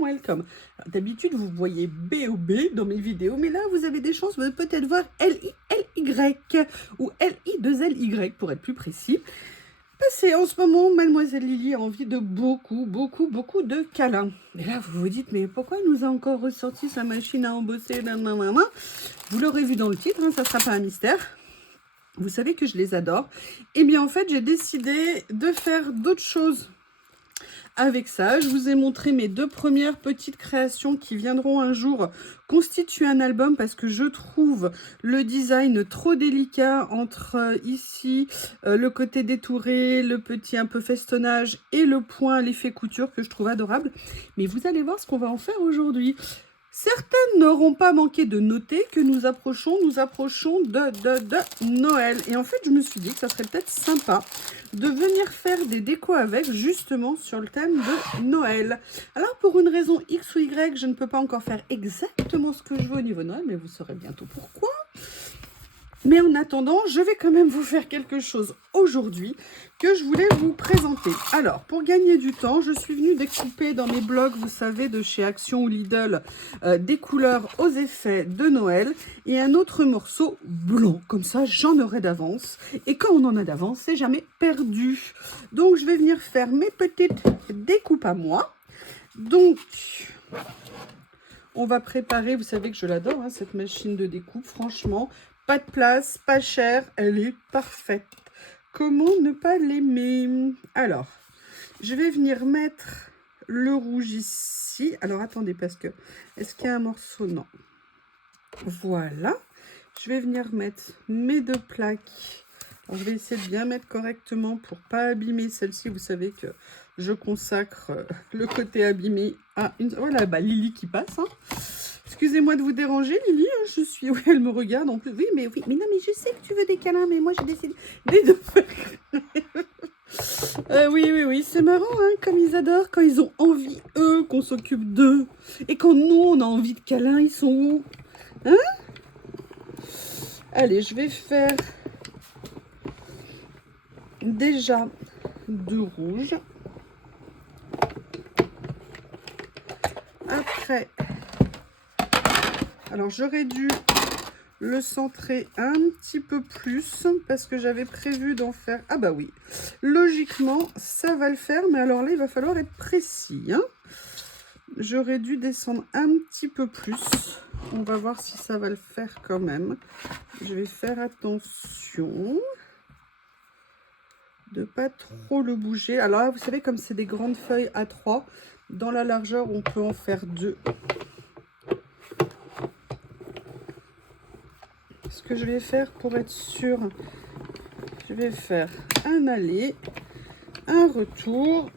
welcome. D'habitude, vous voyez B.O.B. dans mes vidéos, mais là, vous avez des chances de peut-être voir L-I-L-Y ou L-I-2-L-Y pour être plus précis. Parce que en ce moment, Mademoiselle Lily a envie de beaucoup de câlins. Et là, vous vous dites, mais pourquoi elle nous a encore ressorti sa machine à embosser? Vous l'aurez vu dans le titre, hein, ça ne sera pas un mystère. Vous savez que je les adore. Et bien, en fait, j'ai décidé de faire d'autres choses avec ça. Je vous ai montré mes deux premières petites créations qui viendront un jour constituer un album parce que je trouve le design trop délicat entre ici le côté détouré, le petit un peu festonnage et le point, l'effet couture que je trouve adorable. Mais vous allez voir ce qu'on va en faire aujourd'hui. Certaines n'auront pas manqué de noter que nous approchons de Noël. Et en fait, je me suis dit que ça serait peut-être sympa de venir faire des décos avec, justement, sur le thème de Noël. Alors, pour une raison X ou Y, je ne peux pas encore faire exactement ce que je veux au niveau de Noël, mais vous saurez bientôt pourquoi. Mais en attendant, je vais quand même vous faire quelque chose aujourd'hui que je voulais vous présenter. Alors, pour gagner du temps, je suis venue découper dans mes blogs, vous savez, de chez Action ou Lidl, des couleurs aux effets de Noël et un autre morceau blanc. Comme ça, j'en aurai d'avance. Et quand on en a d'avance, c'est jamais perdu. Donc, je vais venir faire mes petites découpes à moi. Donc, on va préparer, vous savez que je l'adore, hein, cette machine de découpe, franchement. Pas de place, pas cher, elle est parfaite. Comment ne pas l'aimer? Alors, je vais venir mettre le rouge ici. Alors, attendez, parce que... Est-ce qu'il y a un morceau? Non. Voilà. Je vais venir mettre mes deux plaques. Alors, je vais essayer de bien mettre correctement pour pas abîmer celle-ci. Vous savez que je consacre le côté abîmé à une... Voilà, bah, Lily qui passe, hein. Excusez-moi de vous déranger, Lily, je suis... Oui, elle me regarde en plus. Oui, mais non, mais je sais que tu veux des câlins, mais moi, j'ai décidé de faire... oui, c'est marrant, hein, comme ils adorent, quand ils ont envie, eux, qu'on s'occupe d'eux. Et quand nous, on a envie de câlins, ils sont où? Hein? Allez, je vais faire déjà de rouge. Après... Alors, j'aurais dû le centrer un petit peu plus parce que j'avais prévu d'en faire... Ah bah oui, logiquement, ça va le faire. Mais alors là, il va falloir être précis, hein. J'aurais dû descendre un petit peu plus. On va voir si ça va le faire quand même. Je vais faire attention de pas trop le bouger. Alors là, vous savez, comme c'est des grandes feuilles A3, dans la largeur, on peut en faire deux. Ce que je vais faire pour être sûr, je vais faire un aller, un retour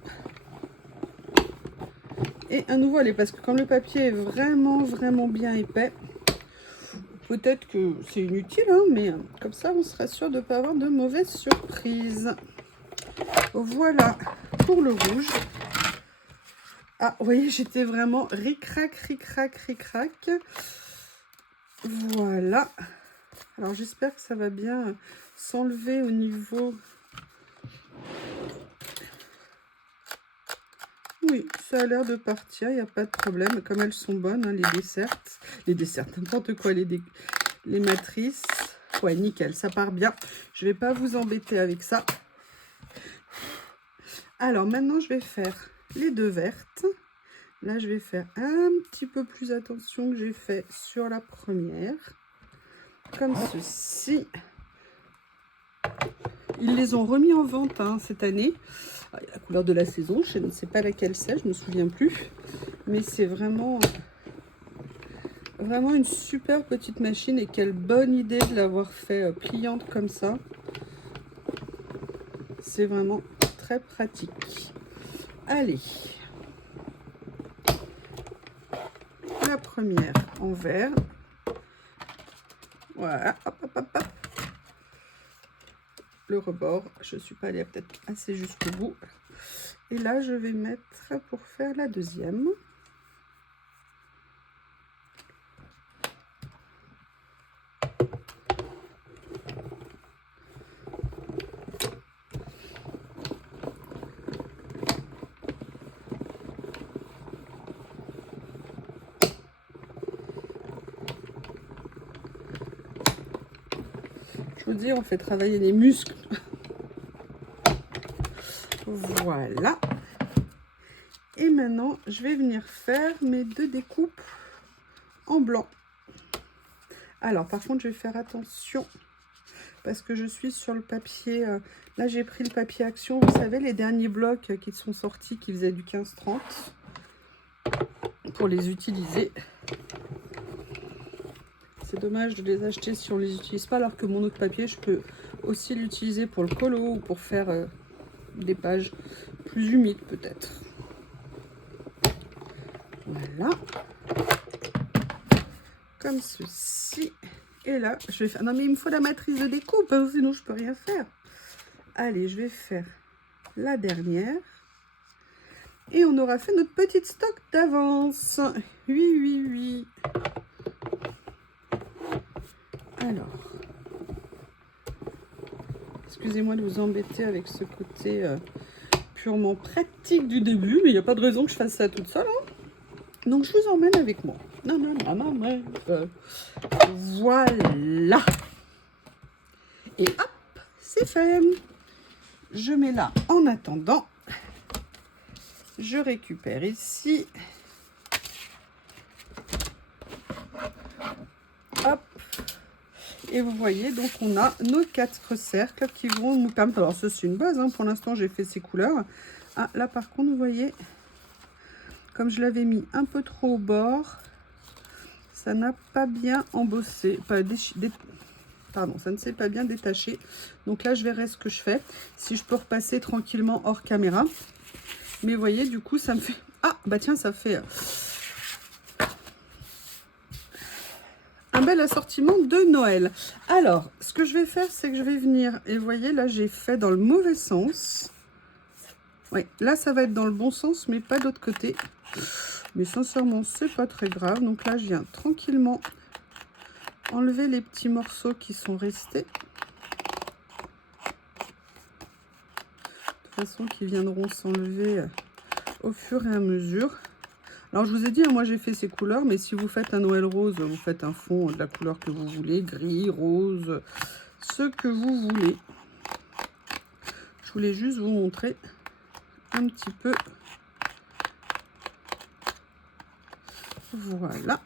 et un nouveau aller. Parce que comme le papier est vraiment bien épais, peut-être que c'est inutile, hein, mais comme ça, on sera sûr de ne pas avoir de mauvaises surprises. Voilà pour le rouge. Ah, vous voyez, j'étais vraiment ric-rac. Voilà. Alors, j'espère que ça va bien s'enlever au niveau... Oui, ça a l'air de partir, il n'y a pas de problème. Comme elles sont bonnes, hein, les desserts, n'importe quoi, les matrices. Ouais, nickel, ça part bien. Je ne vais pas vous embêter avec ça. Alors, maintenant, je vais faire les deux vertes. Là, je vais faire un petit peu plus attention que j'ai fait sur la première. Comme ceci. Ils les ont remis en vente, hein, cette année. Ah, il y a la couleur de la saison, je ne sais pas laquelle c'est, je ne me souviens plus. Mais c'est vraiment une super petite machine et quelle bonne idée de l'avoir fait pliante comme ça. C'est vraiment très pratique. Allez. La première en vert. Voilà, hop. Le rebord, je ne suis pas allée peut-être assez jusqu'au bout. Et là, je vais mettre pour faire la deuxième. vous dire, on fait travailler les muscles. Voilà. Et maintenant, je vais venir faire mes 2 découpes en blanc. Alors, par contre, je vais faire attention parce que je suis sur le papier. Là, j'ai pris le papier Action. Vous savez, les derniers blocs qui sont sortis, qui faisaient du 15-30 pour les utiliser. C'est dommage de les acheter si on ne les utilise pas, alors que mon autre papier, je peux aussi l'utiliser pour le colo ou pour faire des pages plus humides peut-être. Voilà. Comme ceci. Et là, je vais faire... Non, mais il me faut la matrice de découpe, hein, sinon je peux rien faire. Allez, je vais faire la dernière. Et on aura fait notre petite stock d'avance. Oui, oui, oui. Alors, excusez-moi de vous embêter avec ce côté purement pratique du début, mais il n'y a pas de raison que je fasse ça toute seule. Hein. Donc, je vous emmène avec moi. Non, non, non, non, non. Voilà. Et hop, c'est fait. Je mets là en attendant. Je récupère ici. Hop. Et vous voyez, donc on a nos 4 cercles qui vont nous permettre... Alors ça c'est une base, hein. Pour l'instant j'ai fait ces couleurs. Ah, là par contre vous voyez, comme je l'avais mis un peu trop au bord, ça n'a pas bien embossé. Pardon, ça ne s'est pas bien détaché. Donc là je verrai ce que je fais. Si je peux repasser tranquillement hors caméra. Mais vous voyez, du coup ça me fait... Ah bah tiens, ça fait... un bel assortiment de Noël. Alors, ce que je vais faire, c'est que je vais venir... Et vous voyez, là, j'ai fait dans le mauvais sens. Oui, là, ça va être dans le bon sens, mais pas d'autre côté. Mais sincèrement, c'est pas très grave. Donc là, je viens tranquillement enlever les petits morceaux qui sont restés. De toute façon, qui viendront s'enlever au fur et à mesure. Alors, je vous ai dit, hein, moi, j'ai fait ces couleurs, mais si vous faites un Noël rose, vous faites un fond de la couleur que vous voulez, gris, rose, ce que vous voulez. Je voulais juste vous montrer un petit peu. Voilà.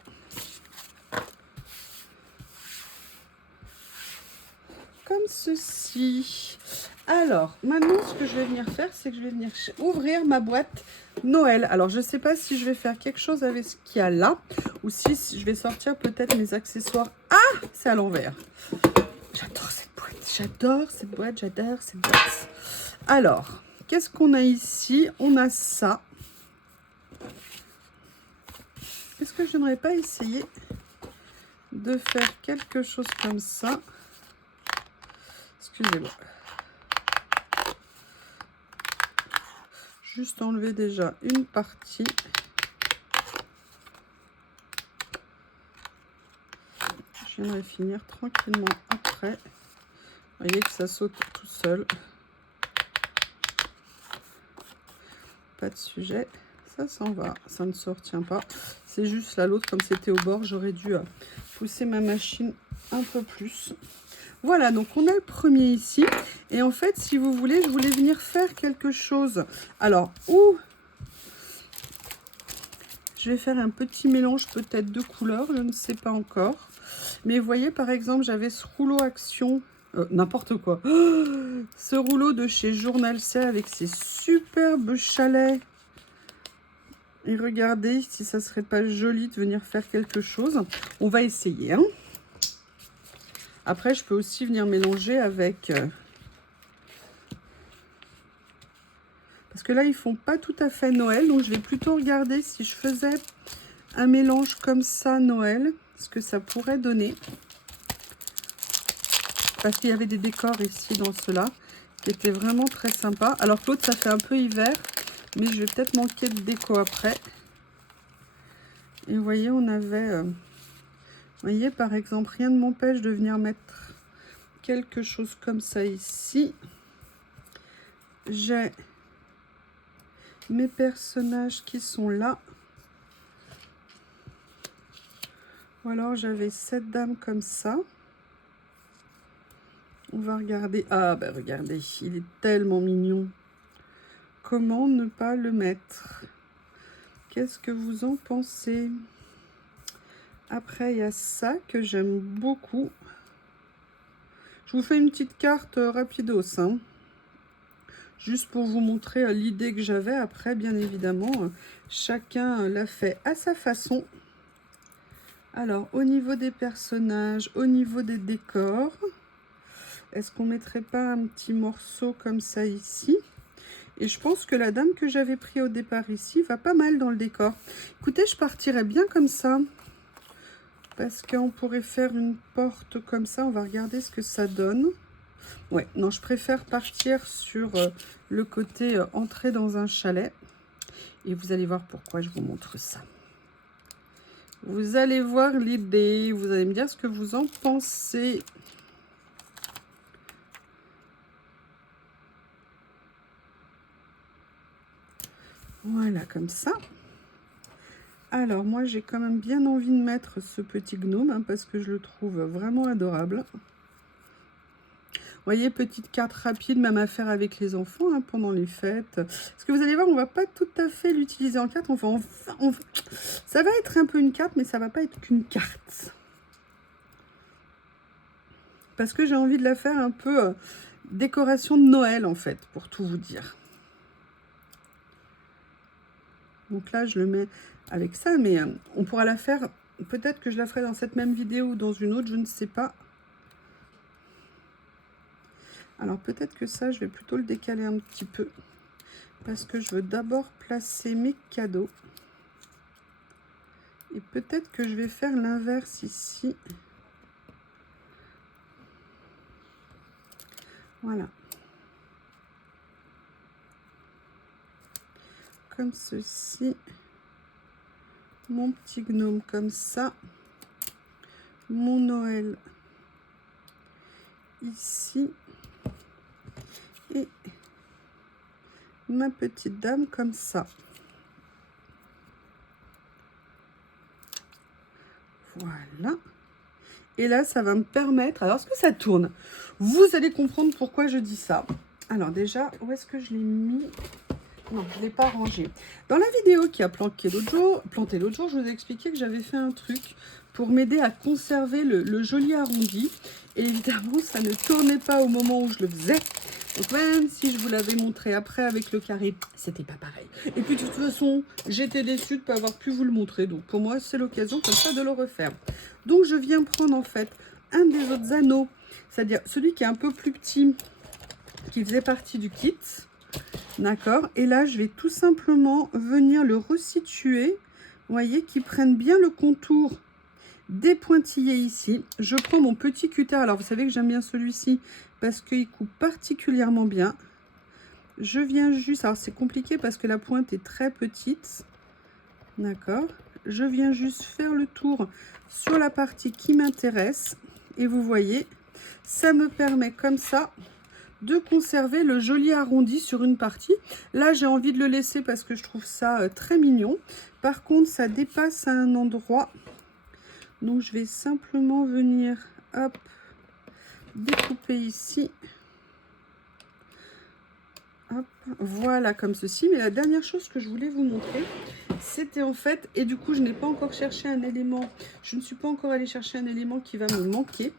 Comme ceci. Alors, maintenant, ce que je vais venir faire, c'est que je vais venir ouvrir ma boîte Noël. Alors, je ne sais pas si je vais faire quelque chose avec ce qu'il y a là, ou si je vais sortir peut-être mes accessoires. Ah, c'est à l'envers. J'adore cette boîte. J'adore cette boîte. J'adore cette boîte. Alors, qu'est-ce qu'on a ici? On a ça. Est-ce que je n'aurais pas essayé de faire quelque chose comme ça? Excusez-moi. Juste enlever déjà une partie. Je viendrai finir tranquillement après. Vous voyez que ça saute tout seul. Pas de sujet. Ça s'en va. Ça ne se retient pas. C'est juste là, l'autre, comme c'était au bord, j'aurais dû pousser ma machine un peu plus. Voilà, donc on a le premier ici. Et en fait, si vous voulez, je voulais venir faire quelque chose. Alors, je vais faire un petit mélange peut-être de couleurs, je ne sais pas encore. Mais vous voyez, par exemple, j'avais ce rouleau Action, n'importe quoi. Oh, ce rouleau de chez Journal C avec ses superbes chalets. Et regardez si ça serait pas joli de venir faire quelque chose. On va essayer, hein. Après, je peux aussi venir mélanger avec... parce que là, ils font pas tout à fait Noël. Donc, je vais plutôt regarder si je faisais un mélange comme ça Noël. Ce que ça pourrait donner. Parce qu'il y avait des décors ici dans cela qui étaient vraiment très sympas. Alors que l'autre, ça fait un peu hiver. Mais je vais peut-être manquer de déco après. Et vous voyez, on avait... vous voyez, par exemple, rien ne m'empêche de venir mettre quelque chose comme ça ici. J'ai mes personnages qui sont là. Ou alors, j'avais cette dame comme ça. On va regarder. Ah, bah regardez, il est tellement mignon. Comment ne pas le mettre? Qu'est-ce que vous en pensez? Après, il y a ça que j'aime beaucoup. Je vous fais une petite carte rapidos, hein. Juste pour vous montrer l'idée que j'avais. Après, bien évidemment, chacun l'a fait à sa façon. Alors, au niveau des personnages, au niveau des décors, est-ce qu'on mettrait pas un petit morceau comme ça ici? Et je pense que la dame que j'avais pris au départ ici va pas mal dans le décor. Écoutez, je partirais bien comme ça. Parce qu'on pourrait faire une porte comme ça. On va regarder ce que ça donne. Ouais, non, je préfère partir sur le côté entrée dans un chalet. Et vous allez voir pourquoi je vous montre ça. Vous allez voir l'idée. Vous allez me dire ce que vous en pensez. Voilà, comme ça. Alors, moi, j'ai quand même bien envie de mettre ce petit gnome, hein, parce que je le trouve vraiment adorable. Vous voyez, petite carte rapide, même à faire avec les enfants, hein, pendant les fêtes. Parce que vous allez voir, on va pas tout à fait l'utiliser en carte. Enfin, ça va être un peu une carte, mais ça va pas être qu'une carte. Parce que j'ai envie de la faire un peu décoration de Noël, en fait, pour tout vous dire. Donc là, je le mets avec ça, mais on pourra la faire, peut-être que je la ferai dans cette même vidéo ou dans une autre, je ne sais pas. Alors peut-être que ça, je vais plutôt le décaler un petit peu, parce que je veux d'abord placer mes cadeaux. Et peut-être que je vais faire l'inverse ici. Voilà. Comme ceci. Mon petit gnome comme ça. Mon Noël ici. Et ma petite dame comme ça. Voilà. Et là, ça va me permettre... Alors, est-ce que ça tourne? Vous allez comprendre pourquoi je dis ça. Alors déjà, où est-ce que je l'ai mis? Non, je ne l'ai pas rangé. Dans la vidéo qui a planté l'autre jour, je vous ai expliqué que j'avais fait un truc pour m'aider à conserver le joli arrondi. Et évidemment, ça ne tournait pas au moment où je le faisais. Donc même si je vous l'avais montré après avec le carré, c'était pas pareil. Et puis de toute façon, j'étais déçue de ne pas avoir pu vous le montrer. Donc pour moi, c'est l'occasion comme ça de le refaire. Donc je viens prendre en fait un des autres anneaux, c'est-à-dire celui qui est un peu plus petit, qui faisait partie du kit. D'accord. Et là, je vais tout simplement venir le resituer. Vous voyez, qui prenne bien le contour des pointillés ici. Je prends mon petit cutter. Alors, vous savez que j'aime bien celui-ci parce qu'il coupe particulièrement bien. Je viens juste... Alors, c'est compliqué parce que la pointe est très petite. D'accord. Je viens juste faire le tour sur la partie qui m'intéresse. Et vous voyez, ça me permet comme ça de conserver le joli arrondi sur une partie. Là, j'ai envie de le laisser parce que je trouve ça très mignon. Par contre, ça dépasse à un endroit. Donc, je vais simplement venir, hop, découper ici. Hop, voilà, comme ceci. Mais la dernière chose que je voulais vous montrer, c'était en fait, et du coup, je n'ai pas encore cherché un élément, je ne suis pas encore allée chercher un élément qui va me manquer.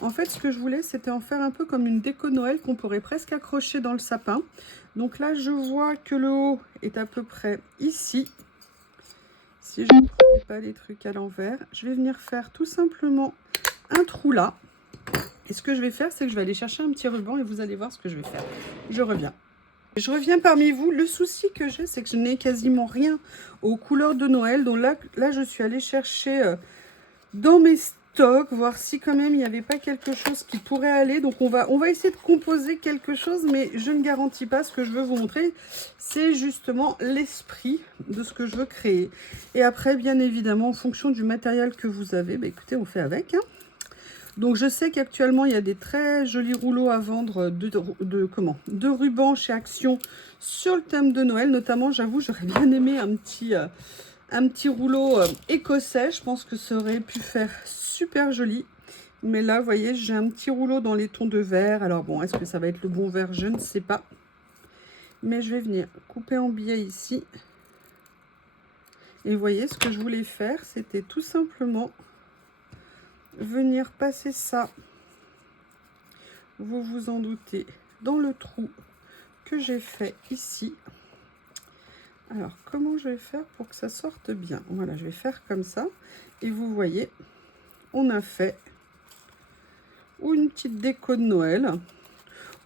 En fait, ce que je voulais, c'était en faire un peu comme une déco Noël qu'on pourrait presque accrocher dans le sapin. Donc là, je vois que le haut est à peu près ici. Si je ne prenais pas les trucs à l'envers, je vais venir faire tout simplement un trou là. Et ce que je vais faire, c'est que je vais aller chercher un petit ruban et vous allez voir ce que je vais faire. Je reviens. Je reviens parmi vous. Le souci que j'ai, c'est que je n'ai quasiment rien aux couleurs de Noël. Donc là je suis allée chercher dans mes stocks, voir si quand même il n'y avait pas quelque chose qui pourrait aller. Donc on va essayer de composer quelque chose, mais je ne garantis pas. Ce que je veux vous montrer, c'est justement l'esprit de ce que je veux créer. Et après, bien évidemment, en fonction du matériel que vous avez, bah, écoutez, on fait avec, hein. Donc, je sais qu'actuellement, il y a des très jolis rouleaux à vendre de rubans chez Action sur le thème de Noël. Notamment, j'avoue, j'aurais bien aimé un petit rouleau écossais. Je pense que ça aurait pu faire super joli. Mais là, vous voyez, j'ai un petit rouleau dans les tons de vert. Alors bon, est-ce que ça va être le bon vert? Je ne sais pas. Mais je vais venir couper en billets ici. Et vous voyez, ce que je voulais faire, c'était tout simplement venir passer ça, vous vous en doutez, dans le trou que j'ai fait ici. Alors, comment je vais faire pour que ça sorte bien? Voilà, je vais faire comme ça. Et vous voyez, on a fait ou une petite déco de Noël,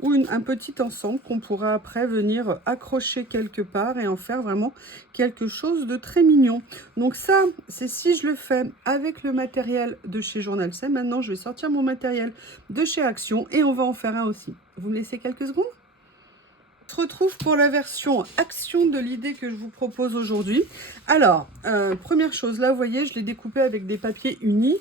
ou un petit ensemble qu'on pourra après venir accrocher quelque part et en faire vraiment quelque chose de très mignon. Donc ça, c'est si je le fais avec le matériel de chez Journal C. Maintenant, je vais sortir mon matériel de chez Action et on va en faire un aussi. Vous me laissez quelques secondes? On se retrouve pour la version Action de l'idée que je vous propose aujourd'hui. Alors, première chose, là, vous voyez, je l'ai découpé avec des papiers unis.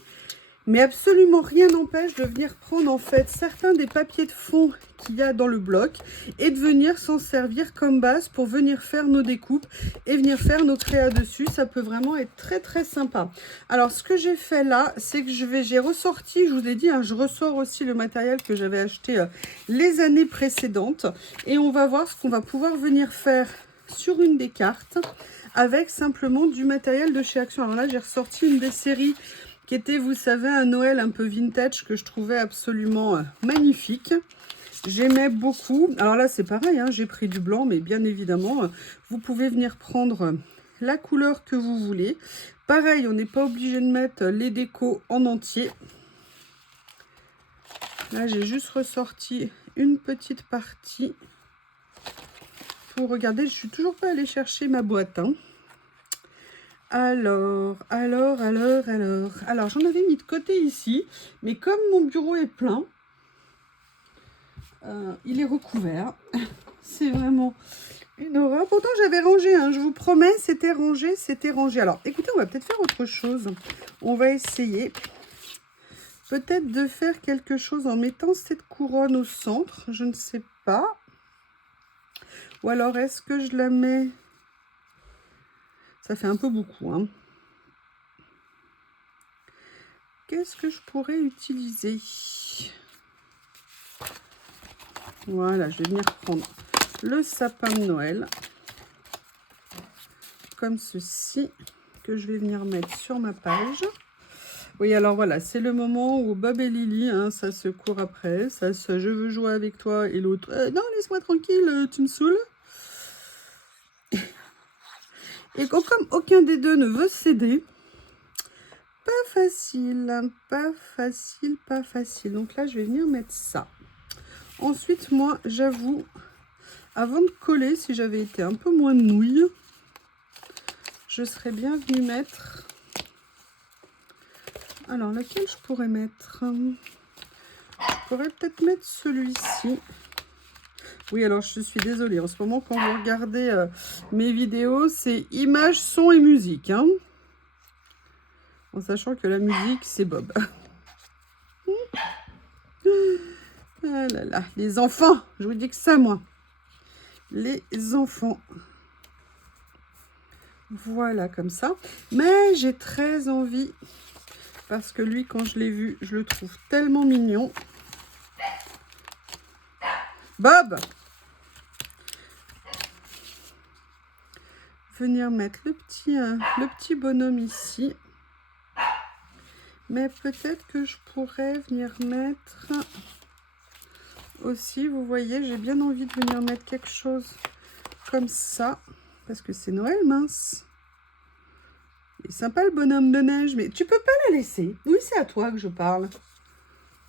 Mais absolument rien n'empêche de venir prendre en fait certains des papiers de fond qu'il y a dans le bloc et de venir s'en servir comme base pour venir faire nos découpes et venir faire nos créas dessus. Ça peut vraiment être très très sympa. Alors ce que j'ai fait là, c'est que j'ai ressorti, je vous ai dit, hein, je ressors aussi le matériel que j'avais acheté les années précédentes et on va voir ce qu'on va pouvoir venir faire sur une des cartes avec simplement du matériel de chez Action. Alors là, j'ai ressorti une des séries qui était, vous savez, un Noël un peu vintage que je trouvais absolument magnifique. J'aimais beaucoup. Alors là, c'est pareil, hein, j'ai pris du blanc, mais bien évidemment, vous pouvez venir prendre la couleur que vous voulez. Pareil, on n'est pas obligé de mettre les décos en entier. Là, j'ai juste ressorti une petite partie. Pour regarder, je suis toujours pas allée chercher ma boîte, hein. Alors, j'en avais mis de côté ici, mais comme mon bureau est plein, il est recouvert. C'est vraiment une horreur. Pourtant, j'avais rangé, hein, je vous promets, c'était rangé, c'était rangé. Alors, écoutez, on va peut-être faire autre chose. On va essayer peut-être de faire quelque chose en mettant cette couronne au centre, je ne sais pas. Ou alors, est-ce que je la mets... Ça fait un peu beaucoup, hein. Qu'est-ce que je pourrais utiliser? Voilà, je vais venir prendre le sapin de Noël. Comme ceci, que je vais venir mettre sur ma page. Oui, alors voilà, c'est le moment où Bob et Lily, hein, ça se court après. Ça se je veux jouer avec toi et l'autre, non, laisse-moi tranquille, tu me saoules. Et comme aucun des deux ne veut céder, pas facile, pas facile, pas facile. Donc là, je vais venir mettre ça. Ensuite, moi, j'avoue, avant de coller, si j'avais été un peu moins nouille, je serais bien venue mettre... Alors, laquelle je pourrais mettre? Je pourrais peut-être mettre celui-ci. Oui, alors je suis désolée. En ce moment, quand vous regardez mes vidéos, c'est images, son et musique, hein. En sachant que la musique, c'est Bob. Ah là là, les enfants, je vous dis que ça, moi. Les enfants. Voilà, comme ça. Mais j'ai très envie, parce que lui, quand je l'ai vu, je le trouve tellement mignon. Bob! Venir mettre le petit bonhomme ici. Mais peut-être que je pourrais venir mettre aussi, vous voyez, j'ai bien envie de venir mettre quelque chose comme ça. Parce que c'est Noël, mince. Il est sympa le bonhomme de neige, mais tu peux pas la laisser. Oui, c'est à toi que je parle.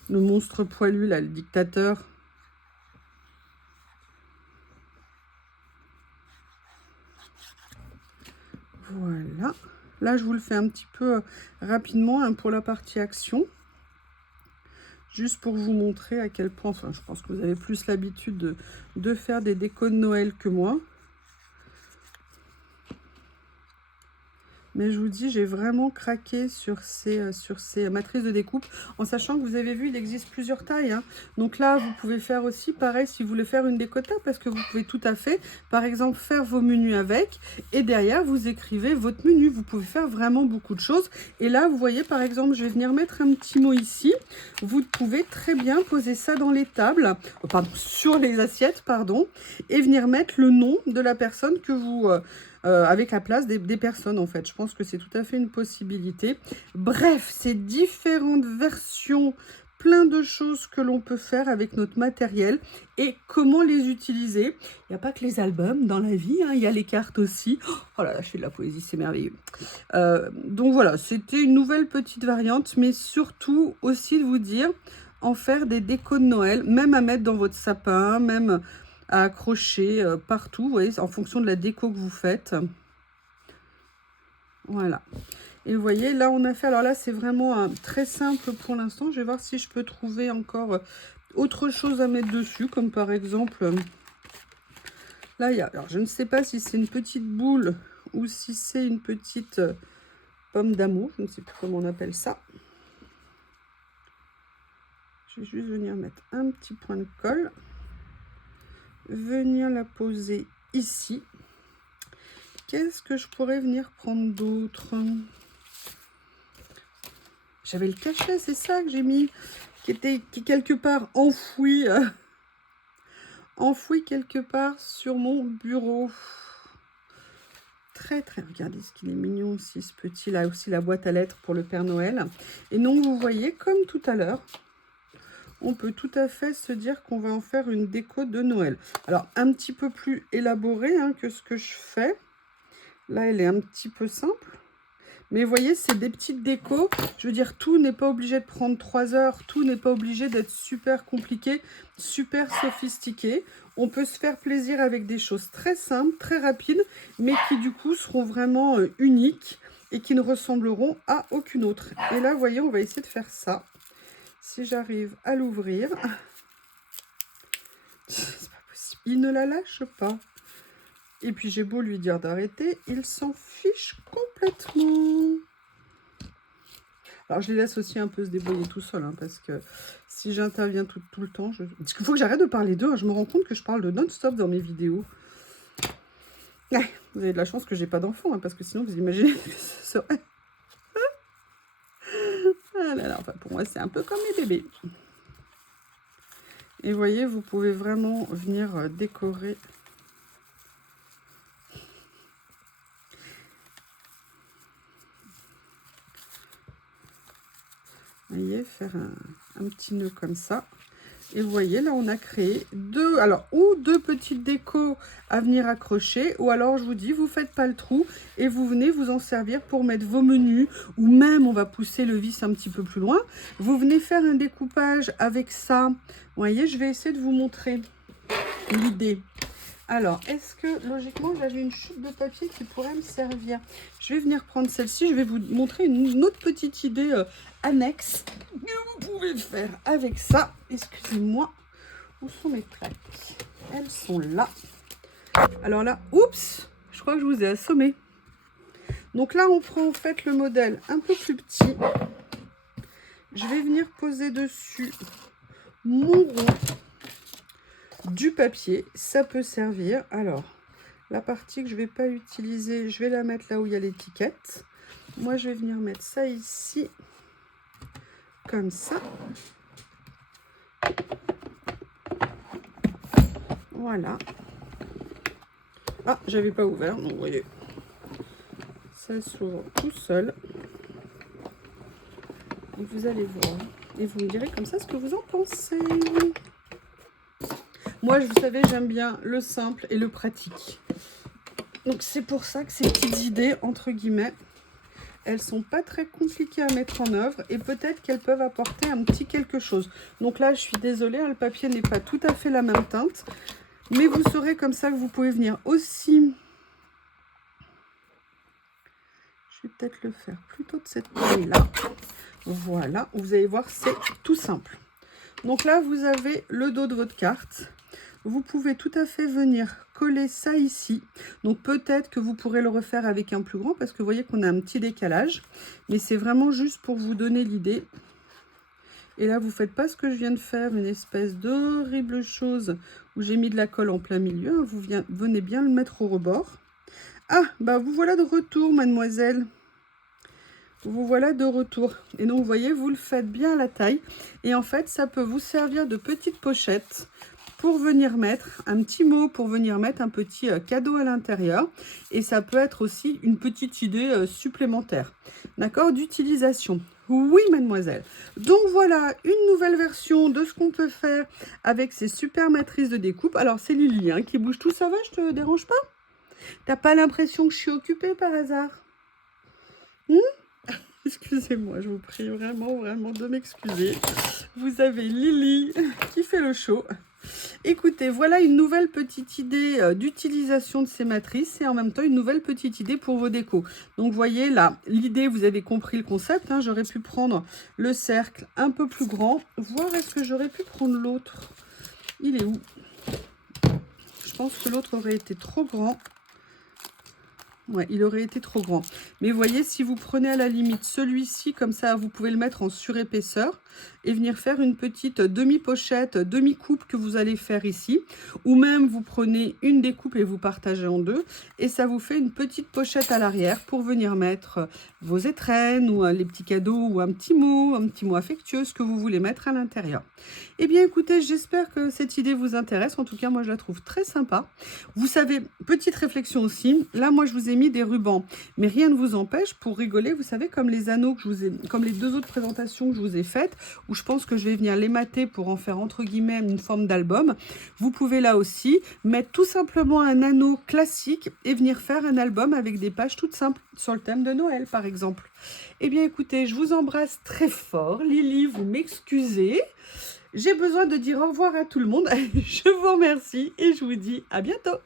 Le monstre poilu, là, le dictateur. Voilà. Là, je vous le fais un petit peu rapidement, hein, pour la partie action. Juste pour vous montrer à quel point, enfin, je pense que vous avez plus l'habitude de faire des décos de Noël que moi. Mais je vous dis, j'ai vraiment craqué sur ces matrices de découpe, en sachant que vous avez vu, il existe plusieurs tailles, hein. Donc là, vous pouvez faire aussi pareil si vous voulez faire une décota, parce que vous pouvez tout à fait, par exemple, faire vos menus avec, et derrière, vous écrivez votre menu. Vous pouvez faire vraiment beaucoup de choses. Et là, vous voyez, par exemple, je vais venir mettre un petit mot ici. Vous pouvez très bien poser ça dans les tables, pardon, sur les assiettes, pardon, et venir mettre le nom de la personne que vous... avec la place des personnes, en fait. Je pense que c'est tout à fait une possibilité. Bref, ces différentes versions, plein de choses que l'on peut faire avec notre matériel et comment les utiliser. Il n'y a pas que les albums dans la vie, hein, il y a les cartes aussi. Oh là là, je fais de la poésie, c'est merveilleux. Donc voilà, c'était une nouvelle petite variante, mais surtout aussi de vous dire, en faire des décos de Noël, même à mettre dans votre sapin, même... à accrocher partout, vous voyez, en fonction de la déco que vous faites. Voilà. Et vous voyez, là, on a fait... Alors là, c'est vraiment très simple pour l'instant. Je vais voir si je peux trouver encore autre chose à mettre dessus, comme par exemple... là, il y a... Alors, je ne sais pas si c'est une petite boule ou si c'est une petite pomme d'amour. Je ne sais plus comment on appelle ça. Je vais juste venir mettre un petit point de colle. Venir la poser ici. Qu'est-ce que je pourrais venir prendre d'autre? J'avais le cachet, c'est ça que j'ai mis, qui est quelque part enfoui, enfoui quelque part sur mon bureau. Très, regardez ce qu'il est mignon aussi, ce petit, là aussi la boîte à lettres pour le Père Noël. Et donc, vous voyez, comme tout à l'heure, on peut tout à fait se dire qu'on va en faire une déco de Noël. Alors, un petit peu plus élaborée hein, que ce que je fais. Là, elle est un petit peu simple. Mais vous voyez, c'est des petites décos. Je veux dire, tout n'est pas obligé de prendre 3 heures. Tout n'est pas obligé d'être super compliqué, super sophistiqué. On peut se faire plaisir avec des choses très simples, très rapides, mais qui du coup seront vraiment uniques et qui ne ressembleront à aucune autre. Et là, vous voyez, on va essayer de faire ça. Si j'arrive à l'ouvrir, c'est pas possible. Il ne la lâche pas. Et puis j'ai beau lui dire d'arrêter, il s'en fiche complètement. Alors je les laisse aussi un peu se débrouiller tout seul, hein, parce que si j'interviens tout le temps, parce qu'il faut que j'arrête de parler d'eux. Hein. Je me rends compte que je parle de non-stop dans mes vidéos. Ouais, vous avez de la chance que j'ai pas d'enfant, hein, parce que sinon vous imaginez que ce serait... Ah là là, enfin, pour moi, c'est un peu comme mes bébés. Et vous voyez, vous pouvez vraiment venir décorer. Vous voyez, faire un petit nœud comme ça. Et vous voyez, là, on a créé deux petites décos à venir accrocher. Ou alors, je vous dis, vous faites pas le trou et vous venez vous en servir pour mettre vos menus. Ou même, on va pousser le vis un petit peu plus loin. Vous venez faire un découpage avec ça. Vous voyez, je vais essayer de vous montrer l'idée. Alors, est-ce que, logiquement, là, j'ai une chute de papier qui pourrait me servir. Je vais venir prendre celle-ci. Je vais vous montrer une autre petite idée annexe que vous pouvez faire avec ça. Excusez-moi. Où sont mes traites? Elles sont là. Alors là, oups, je crois que je vous ai assommé. Donc là, on prend en fait le modèle un peu plus petit. Je vais venir poser dessus mon rond. Du papier, ça peut servir. Alors, la partie que je ne vais pas utiliser, je vais la mettre là où il y a l'étiquette. Moi, je vais venir mettre ça ici, comme ça. Voilà. Ah, j'avais pas ouvert, donc vous voyez. Ça s'ouvre tout seul. Et vous allez voir. Et vous me direz comme ça ce que vous en pensez. Moi, vous savez, j'aime bien le simple et le pratique. Donc, c'est pour ça que ces petites idées, entre guillemets, elles sont pas très compliquées à mettre en œuvre. Et peut-être qu'elles peuvent apporter un petit quelque chose. Donc là, je suis désolée, hein, le papier n'est pas tout à fait la même teinte. Mais vous saurez comme ça que vous pouvez venir aussi... Je vais peut-être le faire plutôt de cette taille-là. Voilà, vous allez voir, c'est tout simple. Donc là, vous avez le dos de votre carte. vous pouvez tout à fait venir coller ça ici. Donc peut-être que vous pourrez le refaire avec un plus grand parce que vous voyez qu'on a un petit décalage. Mais c'est vraiment juste pour vous donner l'idée. Et là, vous ne faites pas ce que je viens de faire, une espèce d'horrible chose où j'ai mis de la colle en plein milieu. Vous venez bien le mettre au rebord. Ah, bah vous voilà de retour, mademoiselle. Vous voilà de retour. Et donc, vous voyez, vous le faites bien à la taille. Et en fait, ça peut vous servir de petite pochette pour venir mettre un petit mot, pour venir mettre un petit cadeau à l'intérieur. Et ça peut être aussi une petite idée supplémentaire, d'accord, d'utilisation. Oui, mademoiselle. Donc voilà, une nouvelle version de ce qu'on peut faire avec ces super matrices de découpe. Alors, c'est Lily hein, qui bouge tout. Ça va, je te dérange pas? T'as pas l'impression que je suis occupée par hasard? Excusez-moi, je vous prie vraiment, vraiment de m'excuser. Vous avez Lily qui fait le show. Écoutez, voilà une nouvelle petite idée d'utilisation de ces matrices et en même temps une nouvelle petite idée pour vos décos. Donc, vous voyez là, l'idée, vous avez compris le concept. Hein, j'aurais pu prendre le cercle un peu plus grand. Voir est-ce que j'aurais pu prendre l'autre. Il est où? Je pense que l'autre aurait été trop grand. Ouais, il aurait été trop grand. Mais vous voyez, si vous prenez à la limite celui-ci, comme ça, vous pouvez le mettre en surépaisseur et venir faire une petite demi-pochette, demi-coupe que vous allez faire ici. Ou même, vous prenez une découpe et vous partagez en deux. Et ça vous fait une petite pochette à l'arrière pour venir mettre vos étrennes ou les petits cadeaux ou un petit mot affectueux, ce que vous voulez mettre à l'intérieur. Eh bien, écoutez, j'espère que cette idée vous intéresse. En tout cas, moi, je la trouve très sympa. Vous savez, petite réflexion aussi. Là, moi, je vous ai mis des rubans, mais rien ne vous empêche, pour rigoler, vous savez, comme les anneaux que je vous ai, comme les deux autres présentations que je vous ai faites, où je pense que je vais venir les mater pour en faire entre guillemets une forme d'album, vous pouvez là aussi mettre tout simplement un anneau classique et venir faire un album avec des pages toutes simples sur le thème de Noël, par exemple. Eh bien, écoutez, je vous embrasse très fort. Lily, vous m'excusez. J'ai besoin de dire au revoir à tout le monde. Je vous remercie et je vous dis à bientôt.